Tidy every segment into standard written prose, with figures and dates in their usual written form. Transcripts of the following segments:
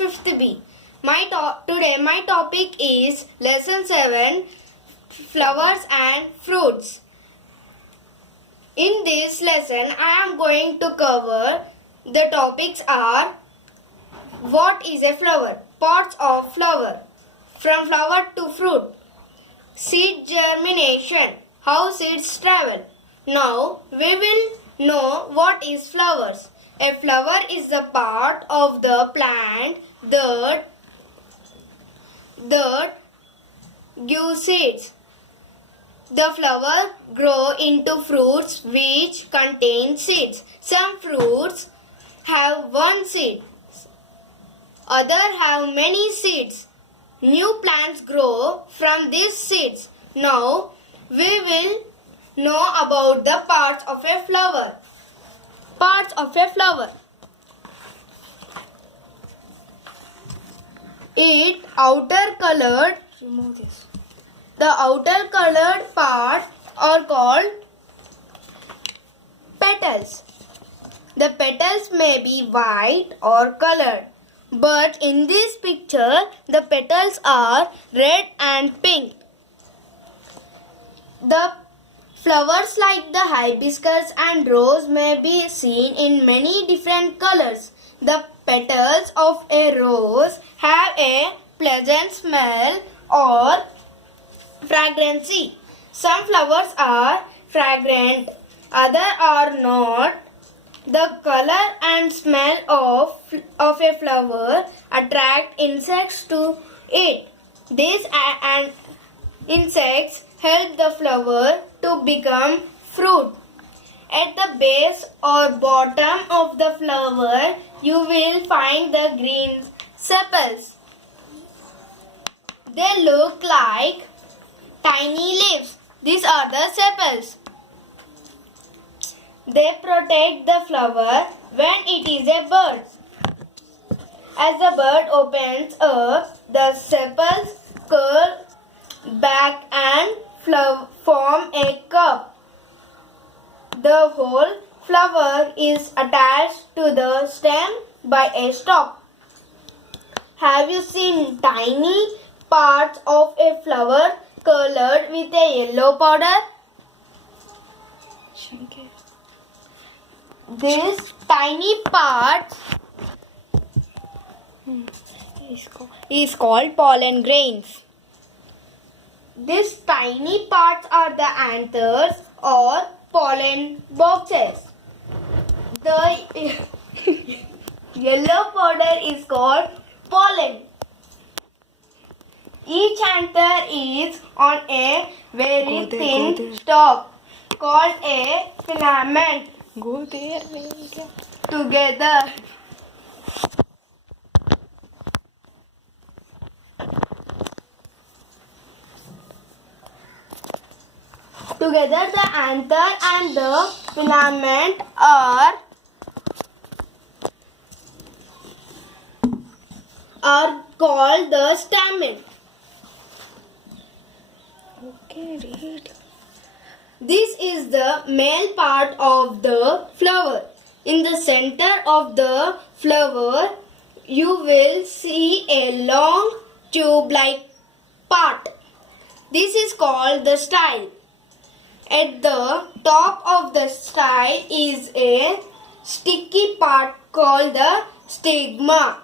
5th B. Today my topic is Lesson 7, Flowers and Fruits. In this lesson I am going to cover the topics are: what is a flower, parts of flower, from flower to fruit, seed germination, how seeds travel. Now we will know what is flowers. A flower is the part of the plant that gives seeds. The flower grow into fruits which contain seeds. Some fruits have one seed, others have many seeds. New plants grow from these seeds. Now we will know about the parts of a flower. Parts of a flower. The outer colored parts are called petals. The petals may be white or colored, but in this picture the petals are red and pink. The flowers like the hibiscus and rose may be seen in many different colors. The petals of a rose have a pleasant smell or fragrancy. Some flowers are fragrant, others are not. The color and smell of a flower attract insects to it. These insects help the flower to become fruit. At the base or bottom of the flower, you will find the green sepals. They look like tiny leaves. These are the sepals. They protect the flower when it is a bird. As the bird opens up, the sepals curl back and form a cup. The whole flower is attached to the stem by a stalk. Have you seen tiny parts of a flower colored with a yellow powder? These tiny parts is called pollen grains. These tiny parts are the anthers or pollen boxes. The yellow powder is called pollen. Each anther is on a very thin stalk called a filament. Go there. Together the anther and the filament are called the stamen. Okay, read. This is the male part of the flower. In the center of the flower, you will see a long tube-like part. This is called the style. At the top of the style is a sticky part called the stigma.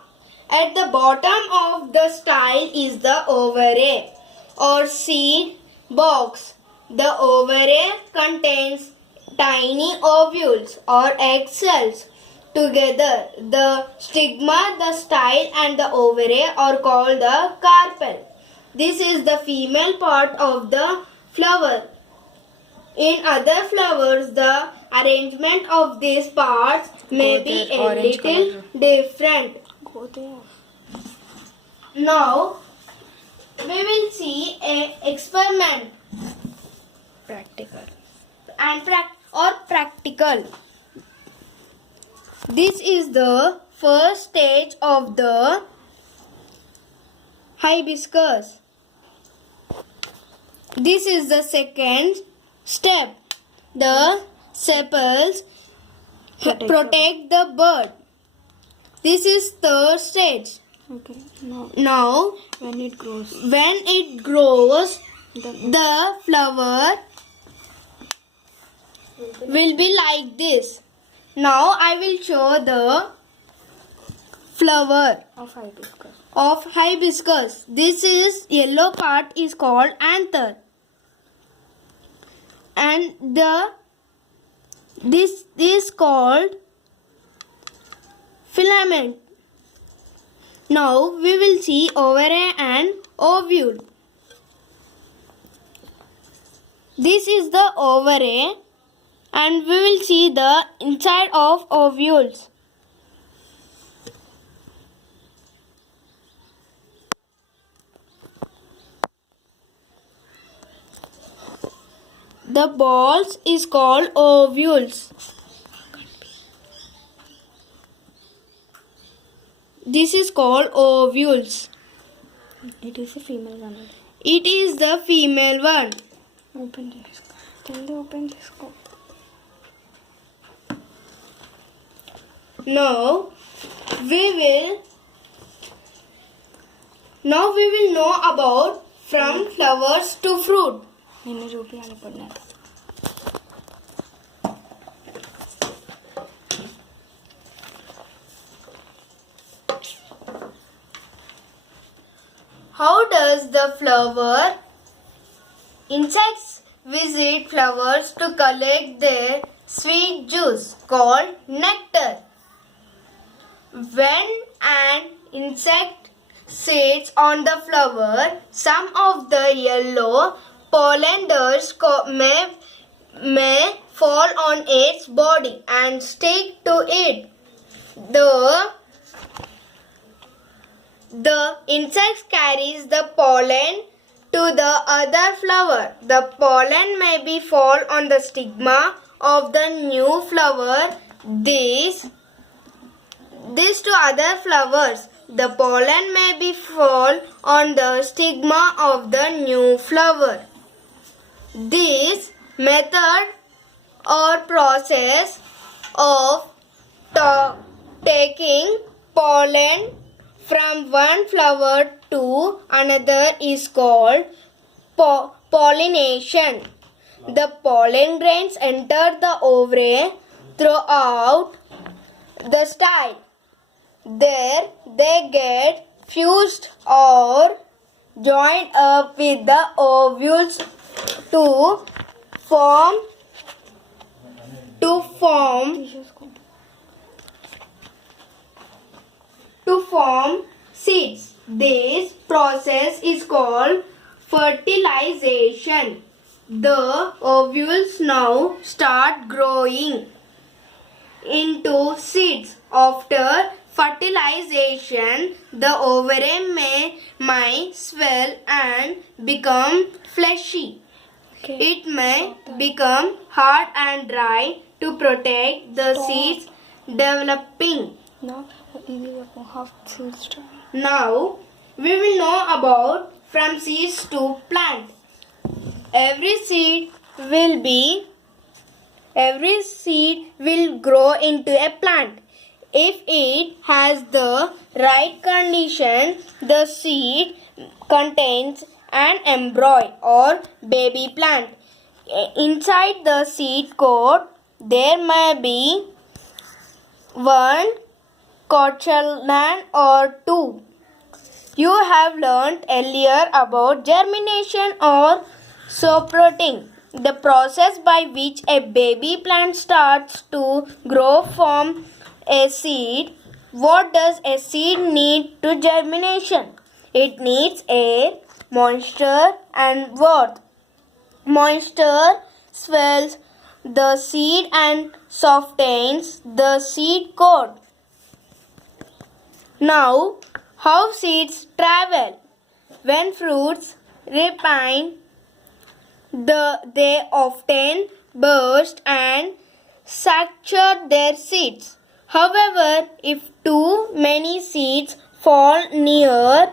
At the bottom of the style is the ovary or seed box. The ovary contains tiny ovules or egg cells. Together, the stigma, the style and the ovary are called the carpel. This is the female part of the flower. In other flowers, the arrangement of these parts may be a little different. Go there. Now, we will see an experiment. Practical. Practical. This is the first stage of the hibiscus. This is the second step. The sepals protect the bird. This is third stage. Okay. Now, Now, when it grows, when it grows, the the flower will be like this. Now I will show the flower of hibiscus. of hibiscus. This is yellow part is called anther, and this is called filament. Now we will see ovary and ovule. This is the ovary, and we will see the inside of ovules. The balls is called ovules. This is called ovules. It is a female one. It is the female one. Open this. Can they open this? Now we will know about from flowers to fruit. నిన్ను చూపించాలి ఇప్పుడు నేను. How does the flower insects visit flowers to collect their sweet juice called nectar? When an insect sits on the flower, some of the yellow pollen dust may fall on its body and stick to it. The insect carries the pollen to the other flower. The pollen may be fall on the stigma of the new flower. This to other flowers. The pollen may be fall on the stigma of the new flower. This method or process of taking pollen from one flower to another is called pollination. The pollen grains enter the ovary throughout the style. There they get fused or joined up with the ovules to form seeds. This process is called fertilization. The ovules now start growing into seeds. After fertilization, the ovary may swell and become fleshy. Okay. It may become hard and dry to protect the seeds developing. Now, ఇది ఒక half seeds try. Now we will know about from seeds to plant. Every seed will grow into a plant. If it has the right condition, the seed contains an embryo or baby plant. Inside the seed coat, there may be one cotyledon or two. You have learnt earlier about germination or sprouting, the process by which a baby plant starts to grow from a seed. What does a seed need to germination? It needs air, moisture and warmth. Moisture swells the seed and softens the seed coat. Now, how seeds travel? When fruits ripen, they often burst and saturate their seeds. However, if too many seeds fall near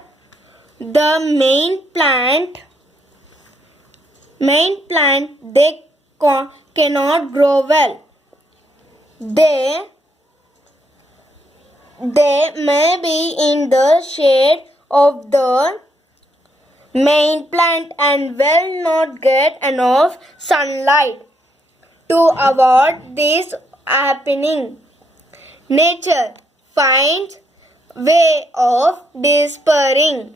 the main plant, they cannot grow well. They may be in the shade of the main plant and will not get enough sunlight. To avoid this happening, nature finds way of dispersing